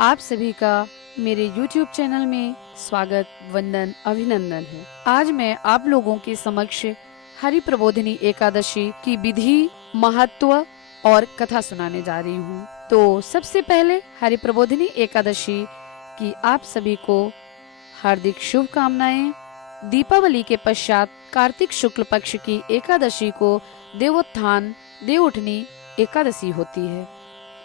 आप सभी का मेरे YouTube चैनल में स्वागत, वंदन, अभिनंदन है। आज मैं आप लोगों के समक्ष हरि प्रबोधिनी एकादशी की विधि, महत्व और कथा सुनाने जा रही हूँ। तो सबसे पहले हरि प्रबोधिनी एकादशी की आप सभी को हार्दिक शुभकामनाएं। दीपावली के पश्चात कार्तिक शुक्ल पक्ष की एकादशी को देवोत्थान देवउठनी एकादशी होती है।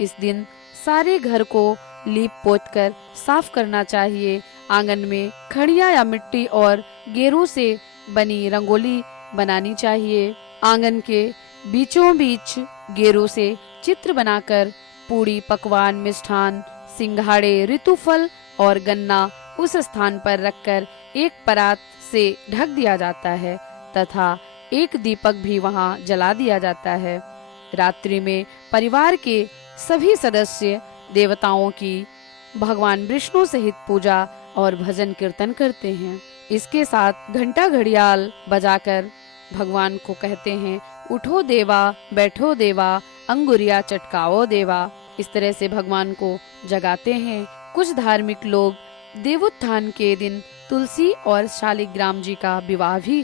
इस दिन सारे घर को लीप पोत कर साफ करना चाहिए। आंगन में खड़िया या मिट्टी और गेरू से बनी रंगोली बनानी चाहिए। आंगन के बीचों बीच गेरू से चित्र बनाकर पूड़ी, पकवान, मिष्ठान, सिंघाड़े, ऋतुफल और गन्ना उस स्थान पर रखकर एक परात से ढक दिया जाता है तथा एक दीपक भी वहां जला दिया जाता है। रात्रि में परिवार के सभी सदस्य देवताओं की भगवान विष्णु सहित पूजा और भजन कीर्तन करते हैं। इसके साथ घंटा घड़ियाल बजाकर भगवान को कहते हैं, उठो देवा, बैठो देवा, अंगुरिया चटकाओ देवा। इस तरह से भगवान को जगाते हैं। कुछ धार्मिक लोग देवोत्थान के दिन तुलसी और शालिग्राम जी का विवाह भी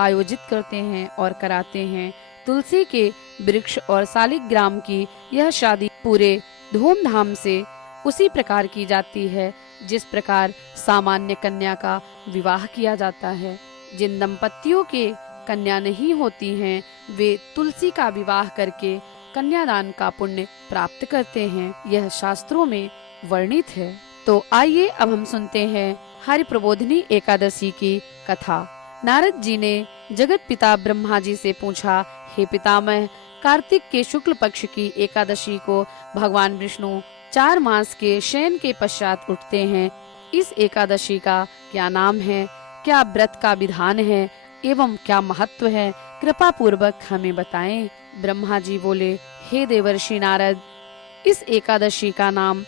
आयोजित करते हैं और कराते हैं। तुलसी के वृक्ष और शालिग्राम की यह शादी पूरे धूमधाम से उसी प्रकार की जाती है जिस प्रकार सामान्य कन्या का विवाह किया जाता है। जिन दंपतियों के कन्या नहीं होती हैं, वे तुलसी का विवाह करके कन्यादान का पुण्य प्राप्त करते हैं। यह शास्त्रों में वर्णित है। तो आइए अब हम सुनते हैं हरि प्रबोधिनी एकादशी की कथा। नारद जी ने जगत पिता ब्रह्मा जी से पूछा, हे पितामह, कार्तिक के शुक्ल पक्ष की एकादशी को भगवान विष्णु 4 मास के शयन के पश्चात उठते हैं। इस एकादशी का क्या नाम है, क्या व्रत का विधान है एवं क्या महत्व है, कृपा पूर्वक हमें बताएं। ब्रह्मा जी बोले, हे देवर्षि नारद, इस एकादशी का नाम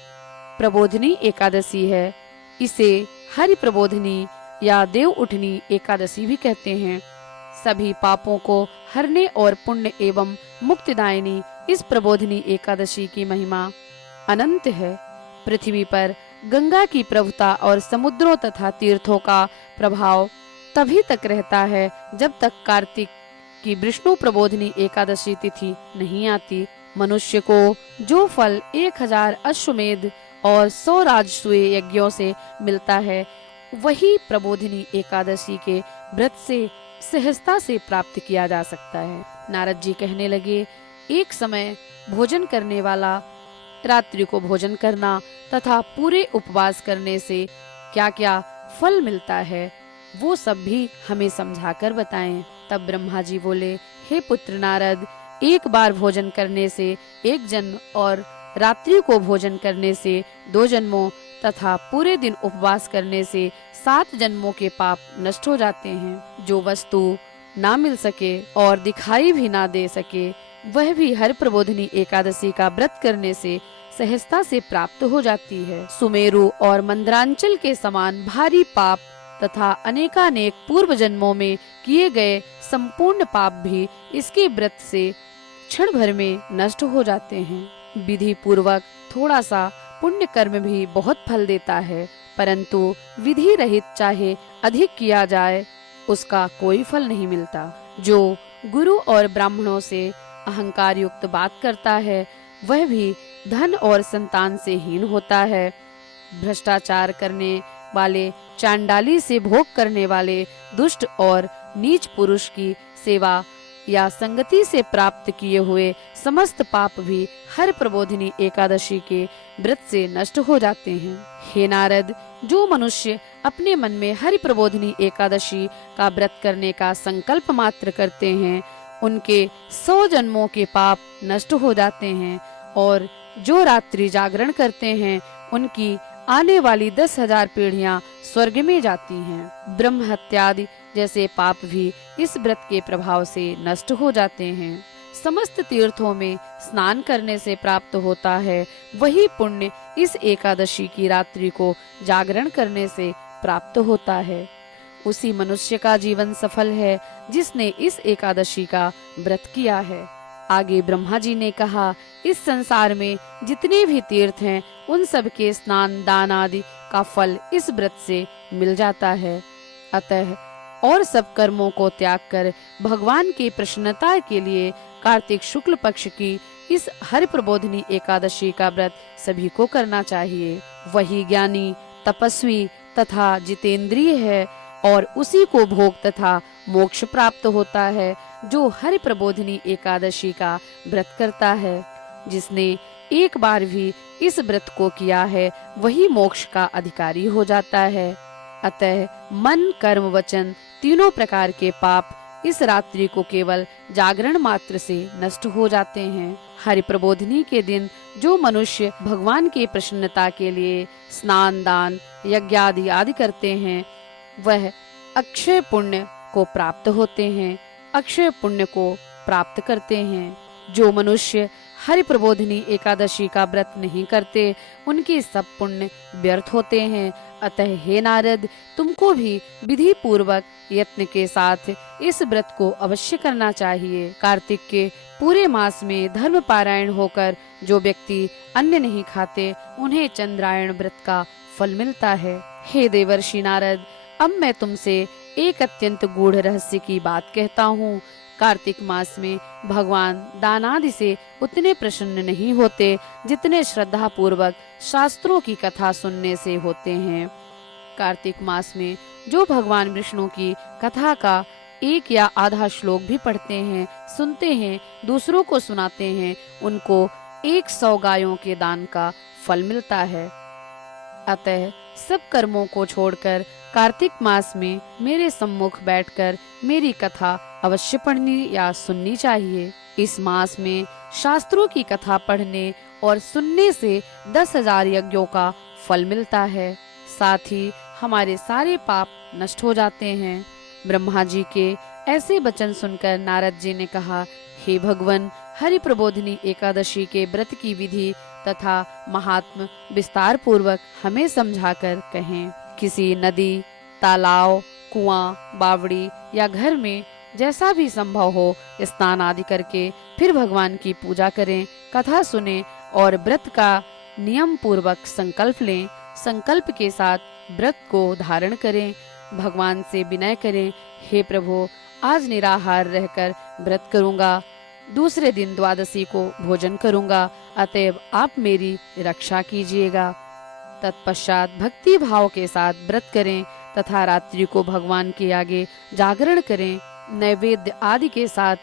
प्रबोधिनी एकादशी है। इसे हरि प्रबोधिनी या देव उठनी एकादशी भी कहते हैं। सभी पापों को हरने और पुण्य एवं मुक्तिदायिनी इस प्रबोधिनी एकादशी की महिमा अनंत है। पृथ्वी पर गंगा की प्रभुता और समुद्रों तथा तीर्थों का प्रभाव तभी तक रहता है जब तक कार्तिक की विष्णु प्रबोधिनी एकादशी तिथि नहीं आती। मनुष्य को जो फल 1000 अश्वमेध और 100 राजसूय यज्ञों से मिलता है, वही प्रबोधिनी एकादशी के व्रत से सहजता से प्राप्त किया जा सकता है। नारद जी कहने लगे, एक समय भोजन करने वाला रात्रि को भोजन करना तथा पूरे उपवास करने से क्या क्या फल मिलता है, वो सब भी हमें समझाकर बताएं। तब ब्रह्मा जी बोले, हे पुत्र नारद, एक बार भोजन करने से 1 जन्म और रात्रि को भोजन करने से 2 जन्मों तथा पूरे दिन उपवास करने से 7 जन्मों के पाप नष्ट हो जाते हैं। जो वस्तु ना मिल सके और दिखाई भी ना दे सके, वह भी हर प्रबोधिनी एकादशी का व्रत करने से सहजता से प्राप्त हो जाती है। सुमेरु और मंदरांचल के समान भारी पाप तथा अनेकानेक पूर्व जन्मों में किए गए संपूर्ण पाप भी इसके व्रत से क्षण भर में नष्ट हो जाते हैं। विधि पूर्वक थोड़ा सा पुण्य कर्म भी बहुत फल देता है, परंतु विधि रहित चाहे अधिक किया जाए, उसका कोई फल नहीं मिलता। जो गुरु और ब्राह्मणों से अहंकार युक्त बात करता है, वह भी धन और संतान से हीन होता है। भ्रष्टाचार करने वाले, चांडाली से भोग करने वाले, दुष्ट और नीच पुरुष की सेवा या संगति से प्राप्त किए हुए समस्त पाप भी हर प्रबोधिनी एकादशी के व्रत से नष्ट हो जाते हैं। हे नारद, जो मनुष्य अपने मन में हरि प्रबोधिनी एकादशी का व्रत करने का संकल्प मात्र करते हैं, उनके 100 जन्मों के पाप नष्ट हो जाते हैं और जो रात्रि जागरण करते हैं, उनकी आने वाली 10,000 पीढ़ियां स्वर्ग में जाती हैं। ब्रह्म हत्यादि जैसे पाप भी इस व्रत के प्रभाव से नष्ट हो जाते हैं। समस्त तीर्थों में स्नान करने से प्राप्त होता है, वही पुण्य इस एकादशी की रात्रि को जागरण करने से प्राप्त होता है। उसी मनुष्य का जीवन सफल है जिसने इस एकादशी का व्रत किया है। आगे ब्रह्मा जी ने कहा, इस संसार में जितने भी तीर्थ हैं, उन सब के स्नान दान आदि का फल इस व्रत से मिल जाता है। अतः और सब कर्मों को त्याग कर भगवान की प्रसन्नता के लिए कार्तिक शुक्ल पक्ष की इस हरि प्रबोधिनी एकादशी का व्रत सभी को करना चाहिए। वही ज्ञानी, तपस्वी तथा जितेंद्रिय है और उसी को भोग तथा मोक्ष प्राप्त होता है, जो हरि प्रबोधिनी एकादशी का व्रत करता है। जिसने एक बार भी इस व्रत को किया है, वही मोक्ष का अधिकारी हो जाता है। अतः मन, कर्म, वचन तीनों प्रकार के पाप इस रात्रि को केवल जागरण मात्र से नष्ट हो जाते हैं। हरि प्रबोधिनी के दिन जो मनुष्य भगवान की प्रसन्नता के लिए स्नान दान यज्ञ आदि करते हैं, वह अक्षय पुण्य को प्राप्त होते हैं, अक्षय पुण्य को प्राप्त करते हैं। जो मनुष्य हरि प्रबोधिनी एकादशी का व्रत नहीं करते, उनके सब पुण्य व्यर्थ होते हैं। अतः हे नारद, तुमको भी विधि पूर्वक यत्न के साथ इस व्रत को अवश्य करना चाहिए। कार्तिक के पूरे मास में धर्म पारायण होकर जो व्यक्ति अन्न नहीं खाते, उन्हें चंद्रायण व्रत का फल मिलता है। हे देवर्षि नारद, अब मैं तुमसे एक अत्यंत गूढ़ रहस्य की बात कहता हूँ। कार्तिक मास में भगवान दानादि से उतने प्रसन्न नहीं होते, जितने श्रद्धा पूर्वक शास्त्रों की कथा सुनने से होते हैं। कार्तिक मास में जो भगवान विष्णु की कथा का एक या आधा श्लोक भी पढ़ते हैं, सुनते हैं, दूसरों को सुनाते हैं, उनको 100 गायों के दान का फल मिलता है। अतः सब कर्मों को छोड़कर कार्तिक मास में मेरे सम्मुख बैठकर मेरी कथा अवश्य पढ़नी या सुननी चाहिए। इस मास में शास्त्रों की कथा पढ़ने और सुनने से 10,000 यज्ञों का फल मिलता है। साथ ही हमारे सारे पाप नष्ट हो जाते हैं। ब्रह्मा जी के ऐसे वचन सुनकर नारद जी ने कहा, हे भगवान, हरि प्रबोधिनी एकादशी के व्रत की विधि तथा महात्म विस्तार पूर्वक हमें समझाकर कहें। किसी नदी, तालाब, कुआं, बावड़ी या घर में जैसा भी संभव हो स्नान आदि करके फिर भगवान की पूजा करें, कथा सुने और व्रत का नियम पूर्वक संकल्प लें। संकल्प के साथ व्रत को धारण करें, भगवान से विनय करें, हे प्रभु, आज निराहार रहकर व्रत करूंगा, दूसरे दिन द्वादशी को भोजन करूंगा, अतएव आप मेरी रक्षा कीजिएगा। तत्पश्चात भक्ति भाव के साथ व्रत करें तथा रात्रि को भगवान के आगे जागरण करें, नैवेद्य आदि के साथ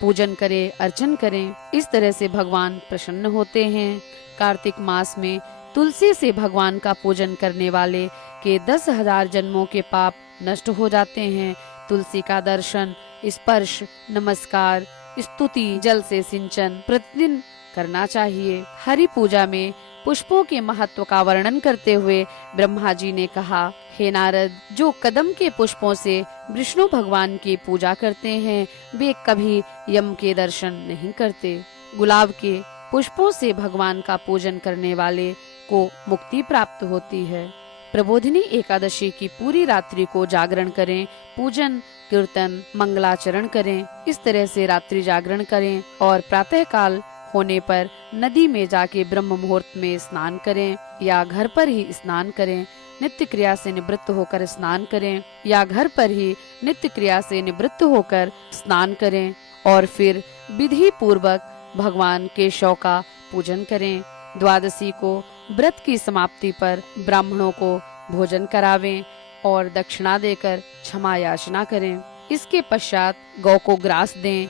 पूजन करें, अर्चन करें। इस तरह से भगवान प्रसन्न होते हैं। कार्तिक मास में तुलसी से भगवान का पूजन करने वाले के 10,000 जन्मों के पाप नष्ट हो जाते हैं। तुलसी का दर्शन, स्पर्श, नमस्कार, स्तुति, जल से सिंचन प्रतिदिन करना चाहिए। हरि पूजा में पुष्पों के महत्व का वर्णन करते हुए ब्रह्मा जी ने कहा, हे नारद, जो कदम के पुष्पों से विष्णु भगवान की पूजा करते हैं, वे कभी यम के दर्शन नहीं करते। गुलाब के पुष्पों से भगवान का पूजन करने वाले को मुक्ति प्राप्त होती है। प्रबोधिनी एकादशी की पूरी रात्रि को जागरण करें, पूजन, कीर्तन, मंगलाचरण करें। इस तरह से रात्रि जागरण करें और प्रातः काल होने पर नदी में जाके ब्रह्म मुहूर्त में स्नान करें या घर पर ही स्नान करें। नित्य क्रिया से निवृत्त होकर स्नान करें या घर पर ही नित्य क्रिया से निवृत्त होकर स्नान करें और फिर विधि पूर्वक भगवान केशव का पूजन करें। द्वादशी को व्रत की समाप्ति पर ब्राह्मणों को भोजन करावें और दक्षिणा देकर क्षमा याचना करें। इसके पश्चात गौ को ग्रास दें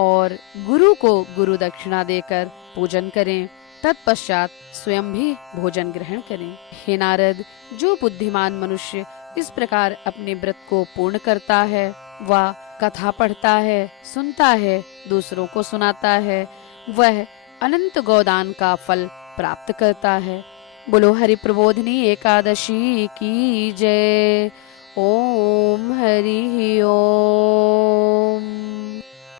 और गुरु को गुरु दक्षिणा देकर पूजन करें। तत्पश्चात स्वयं भी भोजन ग्रहण करें। हे नारद, जो बुद्धिमान मनुष्य इस प्रकार अपने व्रत को पूर्ण करता है, वह कथा पढ़ता है, सुनता है, दूसरों को सुनाता है, वह अनंत गोदान का फल प्राप्त करता है। बोलो हरि प्रबोधिनी एकादशी की जय। ओम हरि ओम।